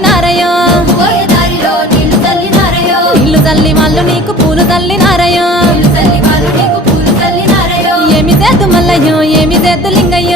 చల్లినారయ్యో పోయే దారిలో నీళ్లు చల్లినారయ్యో నీళ్లు చల్లి వాళ్ళు నీకు పూలు చల్లినారయ్యో నీళ్లు చల్లి వాళ్ళు నీకు పూలు చల్లినారయ్యో ఏమి చేద్దు మల్లయ్యో ఏమి చేద్దు లింగయ్య